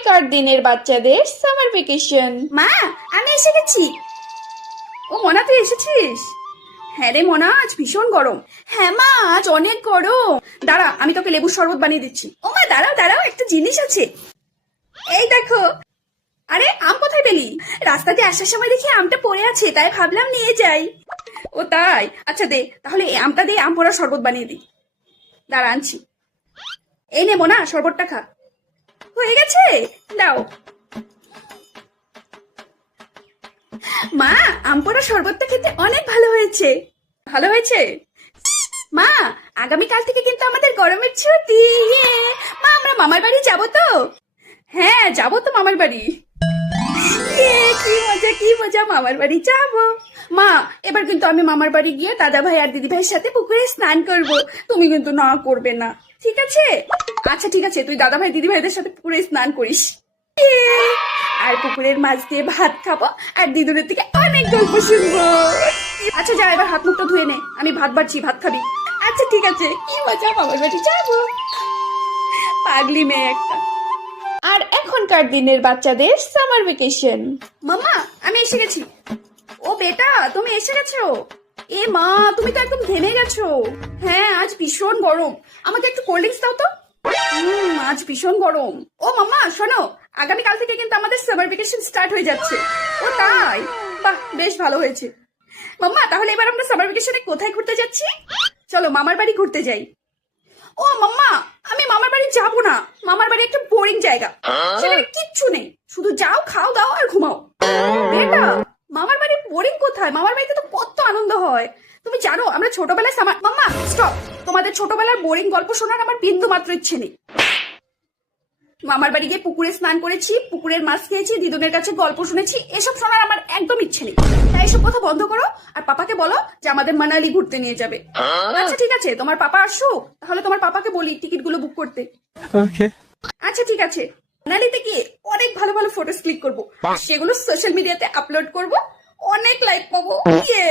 আগেকার দিনের বাচ্চাদের সামার ভ্যাকেশন। মা, আমি এসে গেছি। ও মনা, তুই এসেছিস? হ্যাঁ রে মনা, আজ ভীষণ গরম। হ্যাঁ মা, আজ অনেক গরম। দাঁড়া, আমি তোকে লেবুর শরবত বানিয়ে দিচ্ছি। ও মা, দাঁড়াও দাঁড়াও, একটা জিনিস আছে। এই দেখো। আরে, আম কোথায় পেলি? রাস্তা দিয়ে আসার সময় দেখি আমটা পড়ে আছে, তাই ভাবলাম নিয়ে যাই। ও তাই? আচ্ছা দে, তাহলে এই আমটা দিয়ে আম পোড়া শরবত বানিয়ে দিই। দাঁড়া আনছি। এই নে মোনা, শরবতটা খা। হয়ে গেছে, দাও। মা, আম পোড়া শরবতটা খেতে অনেক ভালো হয়েছে। ভালো হয়েছে? মা, আগামীকাল থেকে কিন্তু আমাদের গরমের ছুটি। ইয়ে! মা, আমরা মামার বাড়ি যাব তো? হ্যাঁ, যাব তো মামার বাড়ি। কি মজা কি মজা, মামার বাড়ি যাব। মা, এবার কিন্তু আমি মামার বাড়ি গিয়ে দাদা ভাই আর দিদি ভাইয়ের সাথে পুকুরে স্নান করব। তুমি কিন্তু না করবে না, ঠিক আছে? আচ্ছা ঠিক আছে, তুই দাদা ভাই দিদি ভাইদের সাথে পুকুরে স্নান করিস। আর পুকুরের মাছ দিয়ে ভাত খাবো, আর দিদুনের থেকে অনেক গল্প শুনবো। আচ্ছা যা, এবার হাত মুখটা ধুয়ে নে, আমি ভাত বাড়ছি, ভাত খাবি। আচ্ছা ঠিক আছে, কি মজা, মামার বাড়ি যাবো। পাগলি মেয়ে একটা। আর এখনকার দিনের বাচ্চাদের সামার ভ্যাকেশন। মামা, আমি এসে গেছি। ও বেটা, তুমি এসে গেছো? এ মা, তুমি তো একদম ঘেমে গেছো। হ্যাঁ, আজ ভীষণ গরম। আমাকে একটু কোল্ড ড্রিঙ্কস দাও তো। আজ ভীষণ গরম। ও মামা শোনো, আগামীকাল থেকে কিন্তু আমাদের সামার ভ্যাকেশন স্টার্ট হয়ে যাচ্ছে। ও তাই? বাহ, বেশ ভালো হয়েছে। মাম্মা, তাহলে এবার আমরা সামার ভ্যাকেশনে কোথায় ঘুরতে যাচ্ছি? চলো মামার বাড়ি ঘুরতে যাই। ও মাম্মা, আমি মামার বাড়ি যাব না। মামার বাড়ি একটা বোরিং জায়গা, সেখানে কিচ্ছু নেই, শুধু যাও, খাও দাও আর ঘুমাও। বেটা, মামার বাড়ি বোরিং কোথায়? মামার বাড়িতে তো কত আনন্দ হয়। তুমি জানো আমরা ছোটবেলায় মাম্মা স্টপ, তোমাদের ছোটবেলার বোরিং গল্প শোনার আমার বিন্দু মাত্র ইচ্ছে নেই। মামার বাড়ি গিয়ে পুকুরে স্নান করেছি, পুকুরের মাছ খেয়েছি, দিদুনের কাছে গল্প শুনেছি, এসব শোনার আমার একদম ইচ্ছে নেই। তাই এসব কথা বন্ধ করো, আর পাপাকে বলো যে আমাদের মানালি ঘুরতে নিয়ে যাবে। আচ্ছা ঠিক আছে, তোমার পাপা আসুক, তাহলে তোমার পাপাকে বলি টিকিট গুলো বুক করতে। আচ্ছা ঠিক আছে, মানালিতে গিয়ে অনেক ভালো ভালো ফটোস ক্লিক করবো, সেগুলো সোশ্যাল মিডিয়াতে আপলোড করব, অনেক লাইক পাবো। ইয়ে